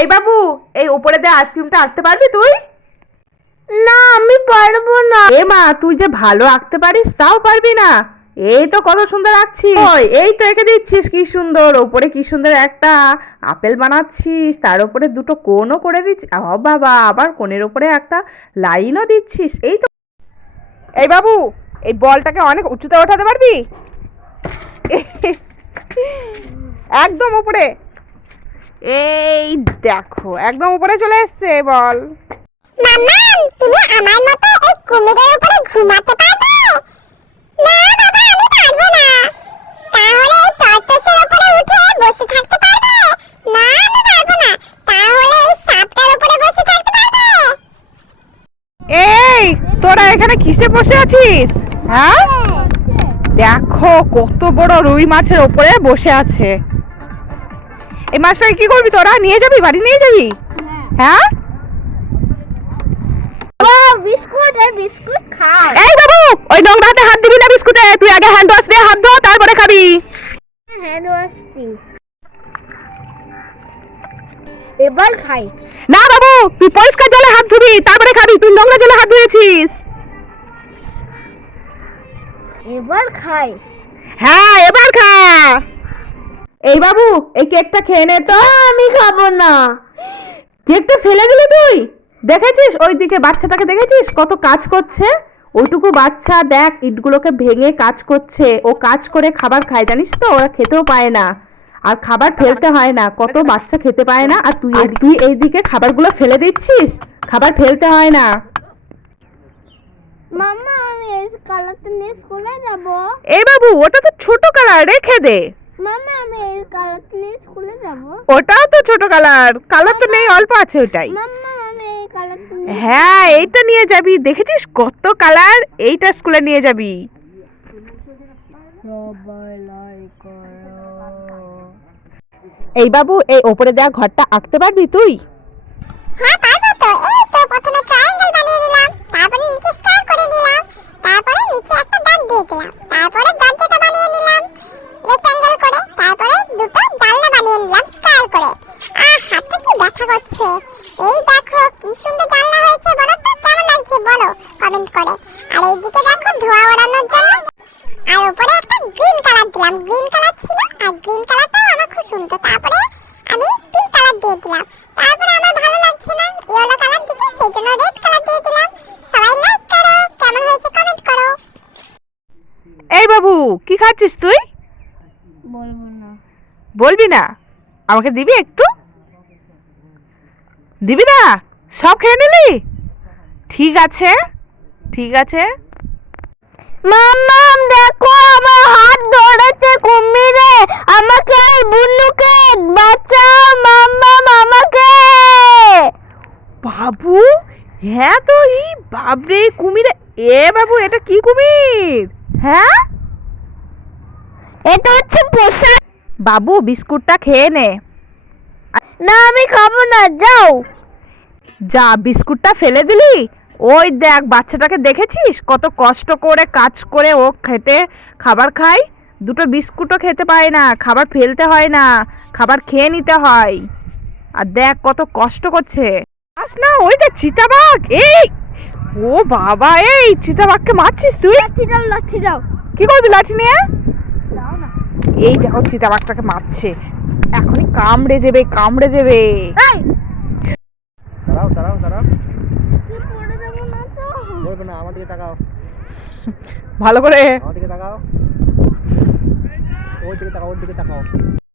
এই বাবু এই উপরে দিয়ে আইসক্রিমটা আঁকতে পারবি তুই? না আমি পারব না। এ মা তুই যে ভালো আঁকতে পারিস তাও পারবি না। এই তো কত সুন্দর আঁকছিস। ওই এই তো এঁকে দিচ্ছিস কি সুন্দর। ওপরে কি সুন্দর একটা আপেল বানাচ্ছিস তার উপরে দুটো কোনও করে দিচ্ছিস। ও বাবা আবার কোণের উপরে একটা লাইনও দিচ্ছিস। এই তো এই বাবু এই বলটাকে অনেক উঁচুতে ওঠাতে পারবি? একদম উপরে। এই দেখো একদম উপরে চলে এসছে বল। মাম্মাম তুমি আমার মতো এই কুমিরের উপরে ঘুমাতে পারবে? না বাবা আমি পারব না। তাহলে এই টর্টসের উপরে উঠে বসে থাকতে পারবে? না আমি পারব না। তাহলে এই সাপটার উপরে বসে থাকতে পারবে? এই তোরা এখানে কিসে বসে আছিস? হ্যাঁ? দেখো কত বড় রুই মাছের ওপরে বসে আছে। এই মাছটাকে কি করবি তোরা? নিয়ে যাবি? বাড়ি নিয়ে যাবি? হ্যাঁ? বিস্কুট বিস্কুট খাও এই বাবু ওই নোংরা হাত দিবি না বিস্কুটে? তুই আগে হ্যান্ড ওয়াশ দিয়ে হাত ধো তারপরে খাবি। হ্যান্ড ওয়াশটি এবার খাই। না বাবু তুই পরিষ্কার জলে হাত ধুবি তারপরে খাবি। তুই নোংরা জলে হাত ধুয়েছিস। এবার খাই। হ্যাঁ এবার খা। এই বাবু এই কেকটা খেয়ে নে তো। আমি খাব না। কেকটা ফেলে দিলি তুই? দেখেছিস? ওই দিকে বাচ্চাটাকে দেখেছিস? কত কাজ করছে? ওইটুকু বাচ্চা দেখ ইটগুলোকে ভেঙে কাজ করছে। ও কাজ করে খাবার খায় জানিস তো? ওরা খেতেও পায় না। আর খাবার ফেলতে হয় না। কত বাচ্চা খেতে পায় না। আর তুই তুই এইদিকে খাবারগুলো ফেলে দিচ্ছিস? খাবার ফেলতে হয় না। মাম্মা আমি এই কালারটা নিয়ে স্কুলে যাব। এই বাবু ওটা তো ছোট কালার। রেখে দে। মাম্মা আমি এই কালারটা নিয়ে স্কুলে যাব। ওটাও তো ছোট কালার কালার তো নেই অল্প আছে ওটাই। আমি এই হ্যাঁ এইটা নিয়ে যাবি। দেখেছিস কত কালার এইটা স্কুলে নিয়ে যাবি। সবাই লাইক করো এই বাবু এই ওপরে দেওয়া ঘরটা আঁকতে পারবি তুই? হ্যাঁ পারব তো এই তো প্রথমে ট্রায়াঙ্গেল বানিয়ে দিলাম। তারপরে নিচে স্কয়ার করে দিলাম। তারপরে নিচে একটা দাগ দিয়ে দিলাম। তারপরে দরজাটা বানিয়ে নিলাম রেক্ট্যাঙ্গেল করে তারপরে দুটো জানলা বানিয়ে নিলাম স্কয়ার করে আহ ব্যথা করছে এই দেখো কি সুন্দর জানলা হয়েছে। বলো তো কেমন লাগছে? বলো কমেন্ট করে। আর এইদিকে দেখো ধোঁয়া ওড়ানোর জন্য আর উপরে একটা গ্রিন কালার দিলাম। গ্রিন কালার ছিল আর গ্রিন কালারটাও আমার খুব সুন্দর। তারপরে আমি পিঙ্ক কালার দিয়ে দিলাম। তারপরে আমার ভালো লাগছে না ইয়েলো কালার দিতে সেই জন্য রেড কালার দিয়ে দিলাম। সবাই লাইক করো। কেমন হয়েছে কমেন্ট করো। এই বাবু কি খাচ্ছিস তুই? বলব না। বলবি না? আমাকে দিবি একটু? দিবি না সব খেয়ে নিলি? ঠিক আছে ঠিক আছে। মাম্মাম দেখো আমার হাত ধরেছে কুমিরে আমাকে আর বুল্লুকে বাঁচাও মাম্মাম আমাকে। বাবু হ্যাঁ তো এই বাবরে কুমিরে। এ বাবু এটা কি কুমির? হ্যাঁ? এটা হচ্ছে পোষা। বাবু বিস্কুটটা খেয়ে নে। না আমি খাব না যাও। যা বিস্কুটটা ফেলে দিলি? ওই দেখ বাচ্চাটাকে দেখেছিস? কত কষ্ট করে কাজ করে ও খেতে খাবার খায়। দুটো বিস্কুটও খেতে পায় না খাবার ফেলতে হয় না খাবার খেয়ে নিতে হয়। আর দেখ কত কষ্ট করছে। আস না ওই দেখ চিতাবাঘ এই! ও বাবা এই চিতাবাঘকে মারছিস তুই? লাঠি যাও কি করবি লাঠি নিয়ে? এই দেখো চিতাবাঘটাকে মারছে। এখনই কামড়ে দেবে কামড়ে দেবে। দাঁড়াও দাঁড়াও দাঁড়াও। কি পড়ে যাব না তো। বলবে না আমার দিকে তাকাও। ভালো করে আমার দিকে তাকাও। ওর দিকে তাকাও ওর দিকে তাকাও।